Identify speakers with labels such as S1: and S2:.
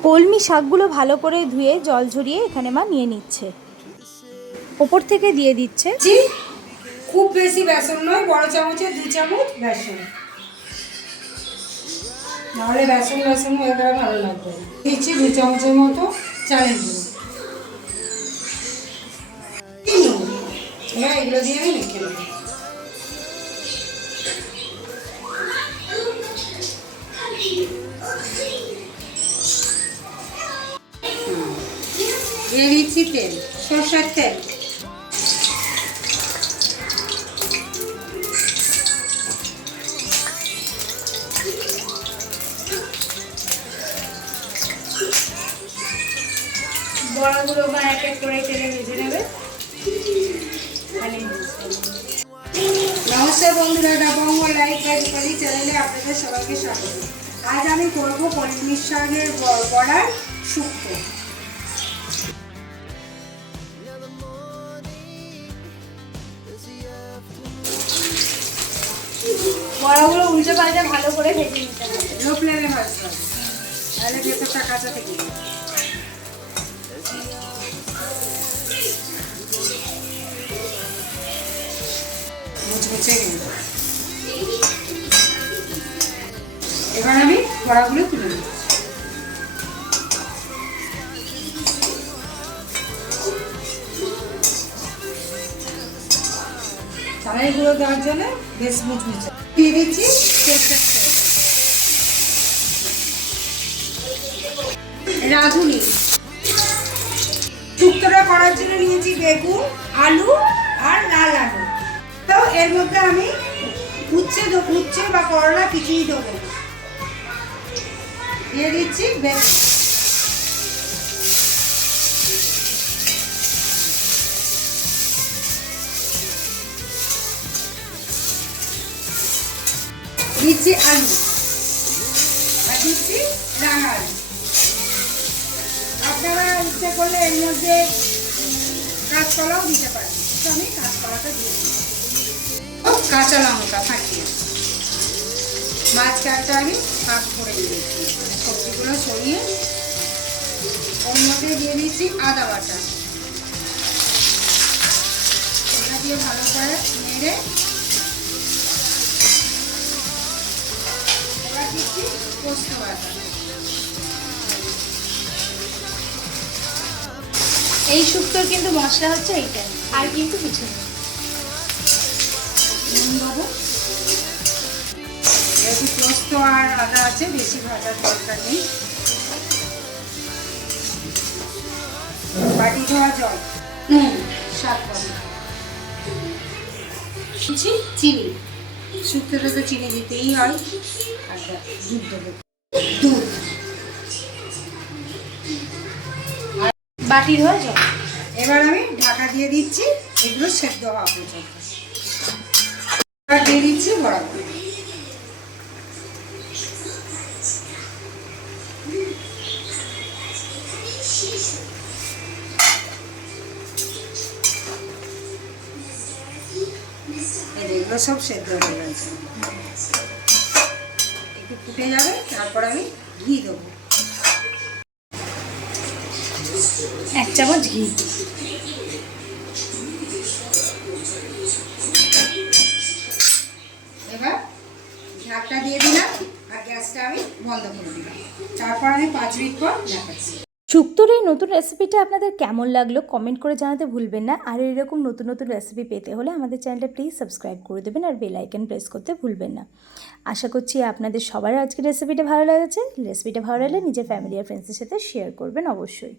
S1: কলমি শাকগুলো ভালো করে ধুয়ে জল ঝরিয়ে এখানে মা নিয়ে নিচ্ছে। ওপর থেকে দিয়ে দিচ্ছে।
S2: খুব বেশি বেসন নয়, বড় চামচে দু চামচ বেসন। নাহলে বেসন বেসন হয়ে গেলে ভালো লাগবে দিচ্ছি দু চামচের মতো চালের গুঁড়ো। এগুলো দিয়ে আমি মেখে নেব। দিয়ে দিচ্ছি তেল তেল।
S1: বড়াগুলো এক এক করে তেলে ভেজে নেবে।
S2: নমস্কার বন্ধুরা ডাবঙ্গ লাইফ কাজী চ্যানেলে আপনাদের সবাইকে স্বাগত। আজ আমি করব কলমি শাকের বড়ার শুক্তো।
S1: বড়াগুলো উল্টে পাল্টে ভালো করে ভেজে নিতে হবে।
S2: লো ফ্লেমে ভাজতে হবে। তাহলে ভেতরটা কাঁচা থেকে। মুচমুচে গেল এবার আমি বড়াগুলো তুলে নেব। চালের দেওয়ার জন্য বেশ মুচমুচে। দিয়ে দিচ্ছি রাঁধুনি। শুক্তোটা করার জন্য নিয়েছি বেগুন, আলু আর লাল আলু। তো এর মধ্যে আমি উচ্ছে উচ্ছে বা করলা কিছুই দেবো দিয়ে দিচ্ছি বেগুন। দিচ্ছি আলু আর দিচ্ছি রাঙা আলু আপনারা ইচ্ছে করলে এর মধ্যে কাঁচকলাও দিতে পারেন। আমি কাঁচকলাটা দিয়ে দিই ও, কাঁচা লঙ্কা ফাটিয়ে মাঝখানটা আমি ভাগ করে দিয়েছি। সবজিগুলো সরিয়ে ওর মধ্যে দিয়ে দিচ্ছি আদা বাটা। এটা দিয়ে ভালো করে নেড়ে দিচ্ছি পোস্ত বাটা
S1: এই শুক্তোর কিন্তু মশলা হচ্ছে এইটাই আর কিন্তু কিছু নেই
S2: নুন দেবো যেহেতু পোস্ত আর আদা আছে বেশি ভাজার দরকার নেই। বাটি ধোয়া জল। নুন মতো
S1: চিনি।
S2: শুক্তোতে তো চিনি দিতেই হয়। আর দুধ দেবো। দুধ।
S1: বাটি ধোয়া জল
S2: এবার আমি ঢাকা দিয়ে দিচ্ছি এগুলো সেদ্ধ হওয়া পর্যন্ত। এবার দিয়ে দিচ্ছি বরাবর এগুলো সব সেদ্ধ হয়ে গেছে। একটু ফুটে যাবে, তারপর আমি ঘি দেবো।
S1: এক চামচ ঘি।
S2: এবার ঢাকটা দিয়ে দিলাম আর গ্যাসটা আমি বন্ধ করে দিলাম। তারপর আমি পাঁচ মিনিট পর দেখাচ্ছি।
S1: শুক্তোর এই নতুন রেসিপিটা আপনাদের কেমন লাগল কমেন্ট করে জানাতে ভুলবেন না। আর এরকম নতুন নতুন রেসিপি পেতে হলে আমাদের চ্যানেলটা প্লিজ সাবস্ক্রাইব করে দেবেন আর বেল আইকন প্রেস করতে ভুলবেন না। আশা করছি আপনাদের সবার আজকে রেসিপিটা ভালো লেগেছে। রেসিপিটা ভালো লাগলে নিজের ফ্যামিলি আর ফ্রেন্ডসের সাথে শেয়ার করবেন অবশ্যই।